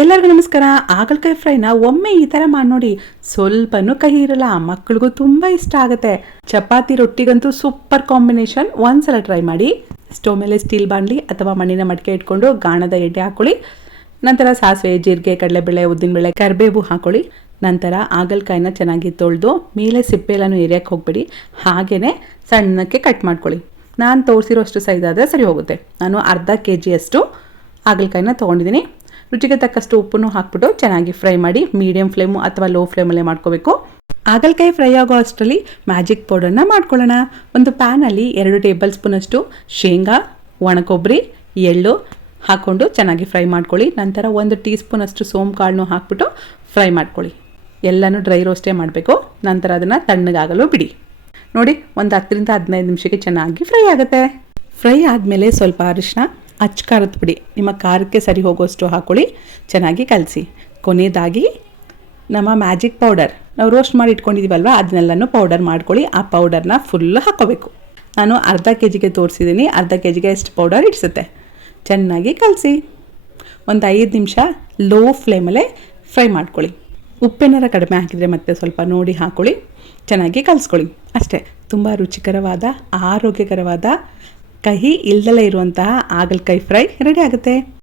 ಎಲ್ಲರಿಗೂ ನಮಸ್ಕಾರ. ಹಾಗಲಕಾಯಿ ಫ್ರೈನ ಒಮ್ಮೆ ಈ ಥರ ಮಾಡಿ ನೋಡಿ. ಸ್ವಲ್ಪನೂ ಕಹಿ ಇರಲ್ಲ, ಮಕ್ಕಳಿಗೂ ತುಂಬ ಇಷ್ಟ ಆಗುತ್ತೆ. ಚಪಾತಿ ರೊಟ್ಟಿಗಂತೂ ಸೂಪರ್ ಕಾಂಬಿನೇಷನ್. ಒಂದ್ಸಲ ಟ್ರೈ ಮಾಡಿ. ಸ್ಟವ್ ಮೇಲೆ ಸ್ಟೀಲ್ ಬಾಣಲಿ ಅಥವಾ ಮಣ್ಣಿನ ಮಡಿಕೆ ಇಟ್ಕೊಂಡು ಗಾಣದ ಎಣ್ಣೆ ಹಾಕೊಳ್ಳಿ. ನಂತರ ಸಾಸಿವೆ, ಜೀರಿಗೆ, ಕಡಲೆಬೇಳೆ, ಉದ್ದಿನಬೇಳೆ, ಕರಿಬೇವು ಹಾಕೊಳ್ಳಿ. ನಂತರ ಹಾಗಲಕಾಯಿನ ಚೆನ್ನಾಗಿ ತೊಳೆದು ಮೇಲೆ ಸಿಪ್ಪೆಲ್ಲನೂ ಎರಿಯಕ್ಕೆ ಹೋಗ್ಬೇಡಿ, ಹಾಗೆಯೇ ಸಣ್ಣಕ್ಕೆ ಕಟ್ ಮಾಡ್ಕೊಳ್ಳಿ. ನಾನು ತೋರಿಸಿರೋಷ್ಟು ಸೈಜ್ ಆದರೆ ಸರಿ ಹೋಗುತ್ತೆ. ನಾನು ಅರ್ಧ kg ಹಾಗಲಕಾಯಿನ ತೊಗೊಂಡಿದ್ದೀನಿ. ರುಚಿಗೆ ತಕ್ಕಷ್ಟು ಉಪ್ಪನ್ನು ಹಾಕ್ಬಿಟ್ಟು ಚೆನ್ನಾಗಿ ಫ್ರೈ ಮಾಡಿ. ಮೀಡಿಯಂ ಫ್ಲೇಮು ಅಥವಾ ಲೋ ಫ್ಲೇಮಲ್ಲೇ ಮಾಡ್ಕೋಬೇಕು. ಹಾಗಲಕಾಯಿ ಫ್ರೈ ಆಗೋ ಅಷ್ಟರಲ್ಲಿ ಮ್ಯಾಜಿಕ್ ಪೌಡರ್ನ ಮಾಡ್ಕೊಳ್ಳೋಣ. ಒಂದು ಪ್ಯಾನಲ್ಲಿ 2 ಟೇಬಲ್ ಸ್ಪೂನಷ್ಟು ಶೇಂಗಾ, ಒಣಕೊಬ್ಬರಿ, ಎಳ್ಳು ಹಾಕ್ಕೊಂಡು ಚೆನ್ನಾಗಿ ಫ್ರೈ ಮಾಡ್ಕೊಳ್ಳಿ. ನಂತರ 1 ಟೀ ಸ್ಪೂನಷ್ಟು ಸೋಂಪು ಕಾಳನ್ನು ಹಾಕ್ಬಿಟ್ಟು ಫ್ರೈ ಮಾಡ್ಕೊಳ್ಳಿ. ಎಲ್ಲನೂ ಡ್ರೈ ರೋಸ್ಟೇ ಮಾಡಬೇಕು. ನಂತರ ಅದನ್ನು ತಣ್ಣಗಾಗಲು ಬಿಡಿ. ನೋಡಿ, ಒಂದು 10 ರಿಂದ 15 ನಿಮಿಷಕ್ಕೆ ಚೆನ್ನಾಗಿ ಫ್ರೈ ಆಗುತ್ತೆ. ಫ್ರೈ ಆದಮೇಲೆ ಸ್ವಲ್ಪ ಅರಿಶಿನ, ಅಚ್ಚ ಖಾರದ ಪುಡಿ ನಿಮ್ಮ ಖಾರಕ್ಕೆ ಸರಿ ಹೋಗೋಷ್ಟು ಹಾಕ್ಕೊಳ್ಳಿ. ಚೆನ್ನಾಗಿ ಕಲಸಿ. ಕೊನೆಯದಾಗಿ ನಮ್ಮ ಮ್ಯಾಜಿಕ್ ಪೌಡರ್ ನಾವು ರೋಸ್ಟ್ ಮಾಡಿ ಇಟ್ಕೊಂಡಿದ್ದೀವಲ್ವ, ಅದನ್ನೆಲ್ಲನೂ ಪೌಡರ್ ಮಾಡ್ಕೊಳ್ಳಿ. ಆ ಪೌಡರ್ನ ಫುಲ್ ಹಾಕ್ಕೋಬೇಕು. ನಾನು ಅರ್ಧ kgಗೆ ತೋರಿಸಿದ್ದೀನಿ. ಅರ್ಧ kgಗೆ ಎಷ್ಟು ಪೌಡರ್ ಇಡಿಸುತ್ತೆ. ಚೆನ್ನಾಗಿ ಕಲಸಿ. ಒಂದು 5 ನಿಮಿಷ ಲೋ ಫ್ಲೇಮಲ್ಲೇ ಫ್ರೈ ಮಾಡ್ಕೊಳ್ಳಿ. ಉಪ್ಪೇನಾರ ಕಡಿಮೆ ಹಾಕಿದರೆ ಮತ್ತೆ ಸ್ವಲ್ಪ ನೋಡಿ ಹಾಕ್ಕೊಳ್ಳಿ. ಚೆನ್ನಾಗಿ ಕಲಿಸ್ಕೊಳ್ಳಿ. ಅಷ್ಟೇ, ತುಂಬ ರುಚಿಕರವಾದ, ಆರೋಗ್ಯಕರವಾದ, ಕಹಿ ಇಲ್ದಲೇ ಇರುವಂತಹ ಹಾಗಲಕಾಯಿ ಫ್ರೈ ರೆಡಿ ಆಗುತ್ತೆ.